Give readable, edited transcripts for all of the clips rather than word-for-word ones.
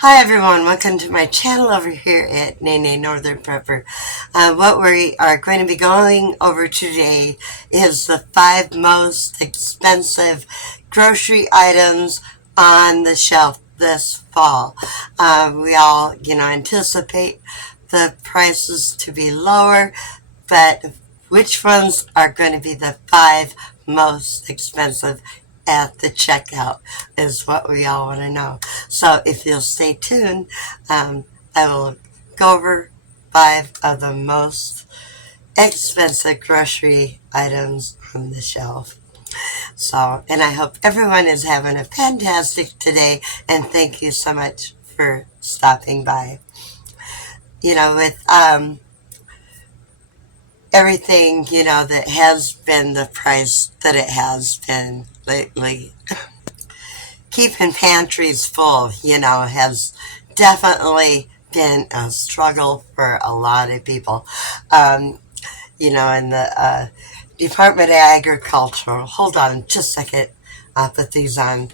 Hi everyone, welcome to my channel over here at Nene Northern Prepper. What we are going to be going over today is the 5 most expensive grocery items on the shelf this fall. We all, anticipate the prices to be lower, but which ones are going to be the 5 most expensive at the checkout is what we all want to know. So if you'll stay tuned, I will go over 5 of the most expensive grocery items on the shelf. So, and I hope everyone is having a fantastic today, and thank you so much for stopping by. With everything, that has been the price that it has been lately, keeping pantries full, has definitely been a struggle for a lot of people. Um, in the Department of Agriculture, hold on just a second, I'll put these on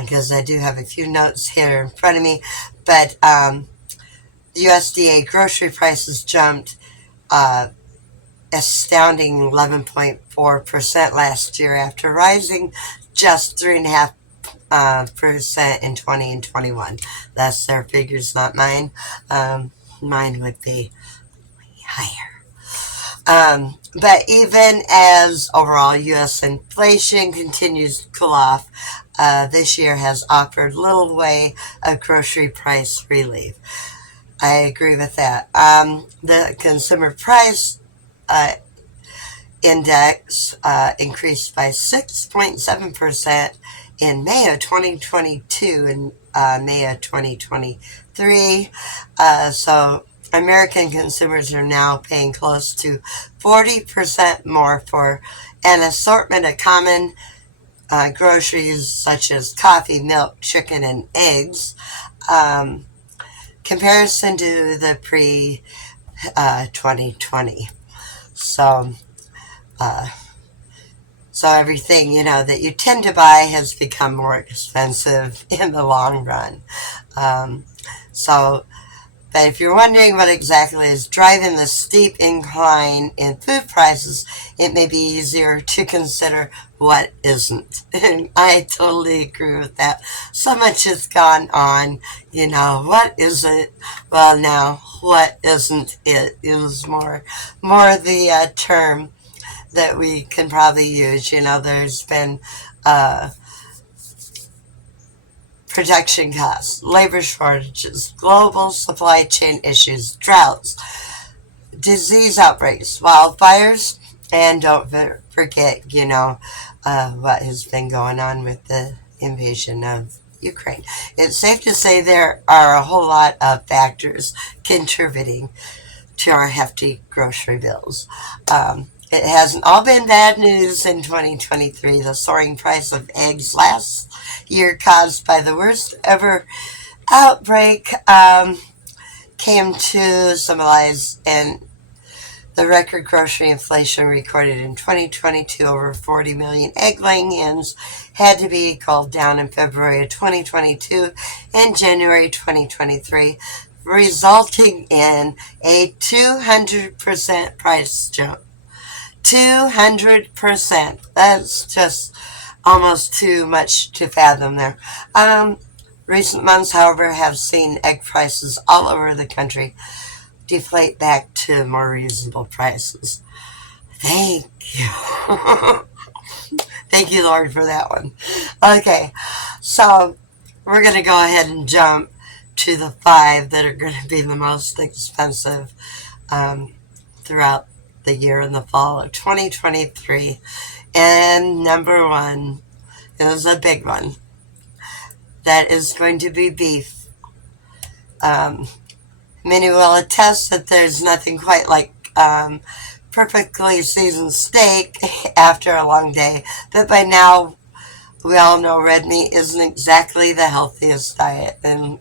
because I do have a few notes here in front of me. But the USDA grocery prices jumped astounding 11.4% last year after rising just 3.5% in 20 and 21. That's their figures, not mine. Mine would be higher. But even as overall U.S. inflation continues to cool off, this year has offered little way of grocery price relief. I agree with that. The consumer price index increased by 6.7% in May of 2022 and May of 2023. So American consumers are now paying close to 40% more for an assortment of common groceries such as coffee, milk, chicken, and eggs. Comparison to the pre 2020. So, uh, so everything, that you tend to buy has become more expensive in the long run. Um, so, but if you're wondering what exactly is driving the steep incline in food prices, it may be easier to consider what isn't. And I totally agree with that. So much has gone on, what is it? Well, now, what isn't it is more the term that we can probably use. There's been production costs, labor shortages, global supply chain issues, droughts, disease outbreaks, wildfires, and don't forget, what has been going on with the invasion of Ukraine. It's safe to say there are a whole lot of factors contributing to our hefty grocery bills. It hasn't all been bad news in 2023. The soaring price of eggs last year, caused by the worst ever outbreak, came to symbolize and the record grocery inflation recorded in 2022. Over 40 million egg-laying hens had to be culled down in February of 2022 and January 2023, resulting in a 200% price jump. 200%. That's just almost too much to fathom there. Recent months, however, have seen egg prices all over the country deflate back to more reasonable prices. Thank you. Thank you, Lord, for that one. Okay, so we're going to go ahead and jump to the 5 that are going to be the most expensive throughout the year in the fall of 2023. And number 1 is a big one. That is going to be beef. Many will attest that there's nothing quite like perfectly seasoned steak after a long day, but by now we all know red meat isn't exactly the healthiest diet, and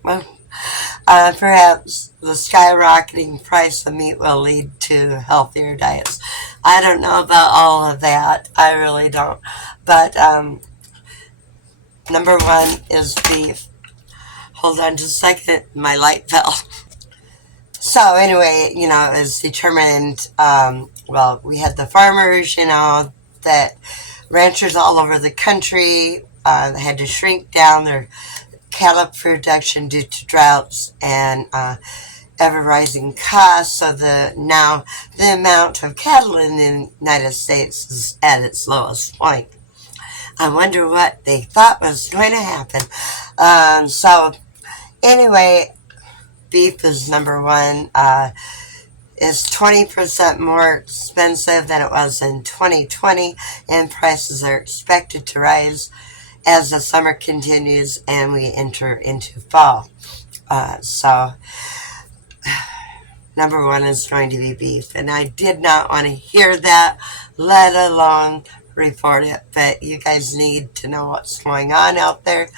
perhaps the skyrocketing price of meat will lead to healthier diets. I don't know about all of that. I really don't. But number 1 is beef. Hold on just a second. My light fell. So anyway, it was determined. Well, we had the farmers, that ranchers all over the country. They had to shrink down their cattle production due to droughts and ever rising costs. So the amount of cattle in the United States is at its lowest point. I wonder what they thought was going to happen. So anyway, beef is number one. Is 20% more expensive than it was in 2020, and prices are expected to rise as the summer continues and we enter into fall. So, number one is going to be beef, and I did not want to hear that, let alone report it. But you guys need to know what's going on out there.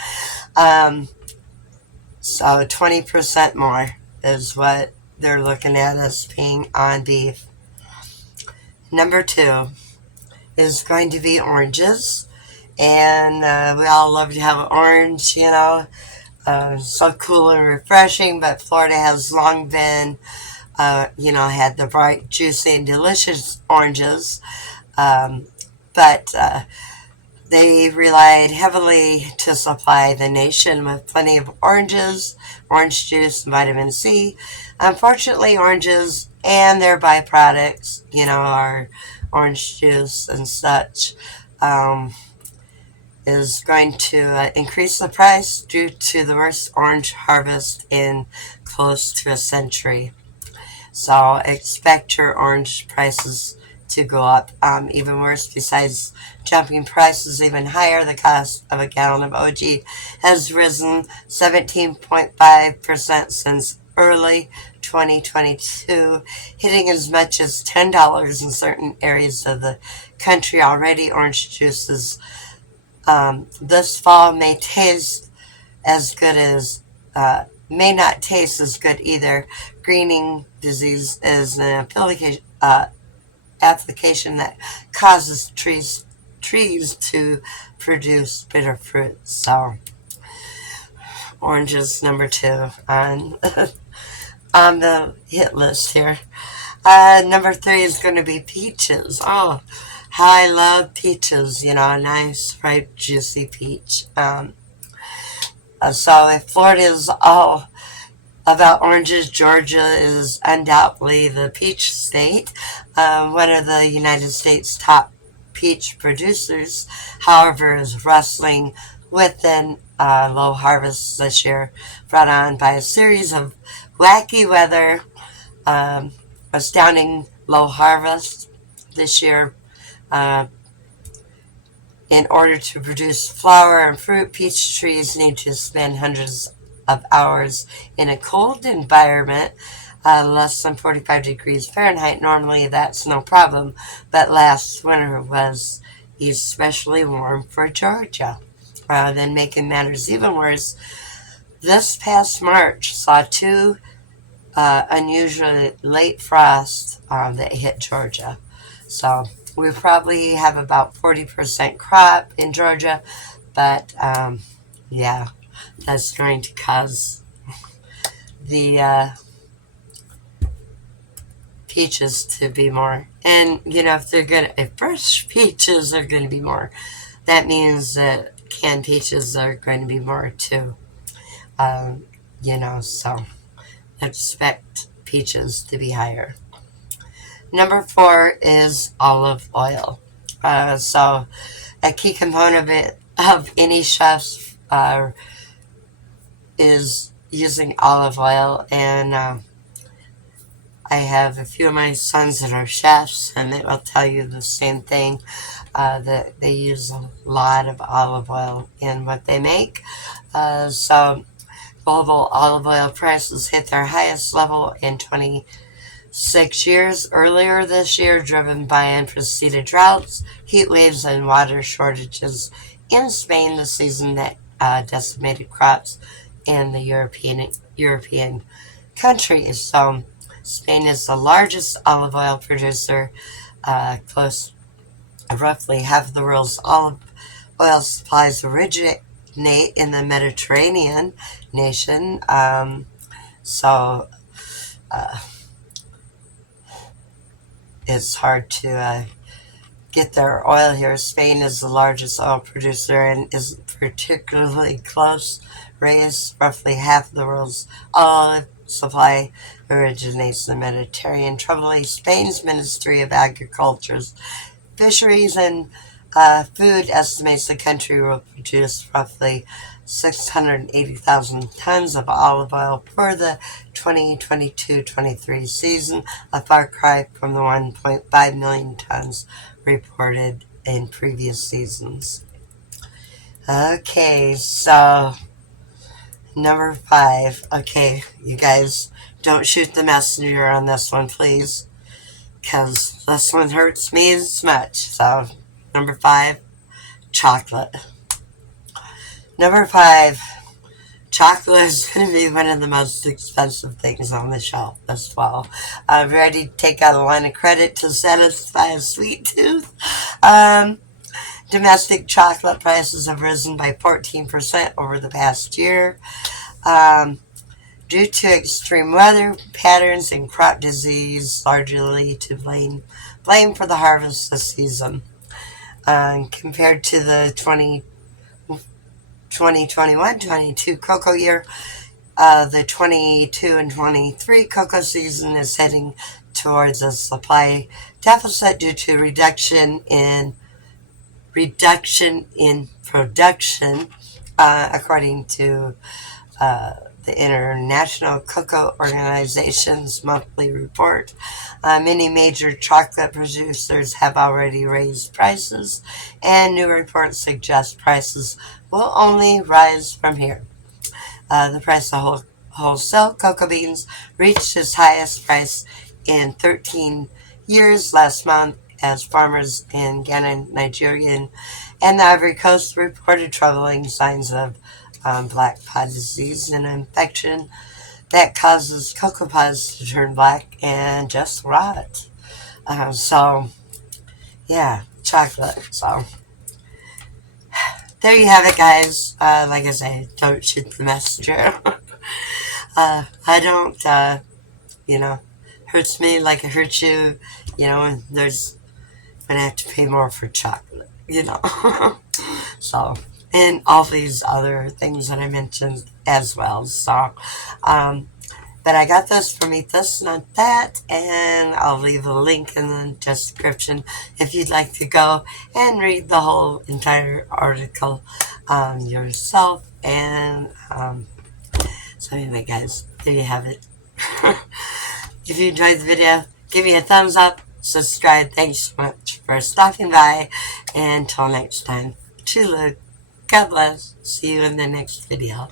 So 20% more is what they're looking at us paying on beef. Number two is going to be oranges. And we all love to have orange, so cool and refreshing. But Florida has long been, had the bright, juicy, and delicious oranges. But they relied heavily to supply the nation with plenty of oranges, orange juice, and vitamin C. Unfortunately, oranges and their byproducts, our orange juice and such, is going to increase the price due to the worst orange harvest in close to a century. So expect your orange prices to go up even worse. Besides jumping prices even higher, the cost of a gallon of OG has risen 17.5% since early 2022, hitting as much as $10 in certain areas of the country already. Orange juices this fall may taste as good as may not taste as good either. Greening disease is an application that causes trees to produce bitter fruit. So oranges number two on on the hit list here. Number three is going to be peaches. Oh, how I love peaches. A nice, ripe, juicy peach. So if Florida is all about oranges, Georgia is undoubtedly the peach state, one of the United States' top peach producers. However, is wrestling with an low harvest this year, brought on by a series of wacky weather, astounding low harvest this year. Uh, in order to produce flower and fruit, peach trees need to spend hundreds of hours in a cold environment, less than 45 degrees Fahrenheit. Normally that's no problem, but last winter was especially warm for Georgia. Then making matters even worse, this past March saw two unusually late frosts that hit Georgia. So we probably have about 40% crop in Georgia, but yeah, that's going to cause the peaches to be more. And if fresh peaches are going to be more, that means that canned peaches are going to be more too. So expect peaches to be higher. Number four is olive oil. So a key component of any chef's is using olive oil, and I have a few of my sons that are chefs, and they will tell you the same thing, that they use a lot of olive oil in what they make. So global olive oil prices hit their highest level in 26 years earlier this year, driven by unprecedented droughts, heat waves, and water shortages in Spain, the season that decimated crops in the European countries. So Spain is the largest olive oil producer. Roughly half of the world's olive oil supplies originate originate in the Mediterranean nation. So uh, it's hard to get their oil here. Spain is the largest oil producer and is particularly close raised. Roughly half of the world's oil supply originates in the Mediterranean. Troubling, Spain's Ministry of Agriculture's Fisheries and Food estimates the country will produce roughly 680,000 tons of olive oil for the 2022-23 season, a far cry from the 1.5 million tons reported in previous seasons. Okay, so number 5. Okay, you guys, don't shoot the messenger on this one, please, because this one hurts me as much. So, number 5, chocolate. Number 5, chocolate is going to be one of the most expensive things on the shelf this fall. I'm ready to take out a line of credit to satisfy a sweet tooth. Domestic chocolate prices have risen by 14% over the past year. Due to extreme weather patterns and crop disease, largely to blame for the harvest this season. Compared to the 2021-22 cocoa year, the 22 and 23 cocoa season is heading towards a supply deficit due to reduction in production, according to the International Cocoa Organization's monthly report. Many major chocolate producers have already raised prices, and new reports suggest prices will only rise from here. The price of wholesale cocoa beans reached its highest price in 13 years last month as farmers in Ghana, Nigeria, and the Ivory Coast reported troubling signs of black pod disease, an infection that causes cocoa pods to turn black and just rot. So, yeah, chocolate. So, there you have it, guys. Like I say, don't shoot the messenger. I don't, hurts me like it hurts you, and there's gonna have to pay more for chocolate. So, and all these other things that I mentioned as well. So, but I got this from Eat This, Not That, and I'll leave a link in the description if you'd like to go and read the whole entire article yourself. And so anyway, guys, there you have it. If you enjoyed the video, give me a thumbs up, subscribe. Thanks so much for stopping by, and until next time, Chulu. God bless. See you in the next video.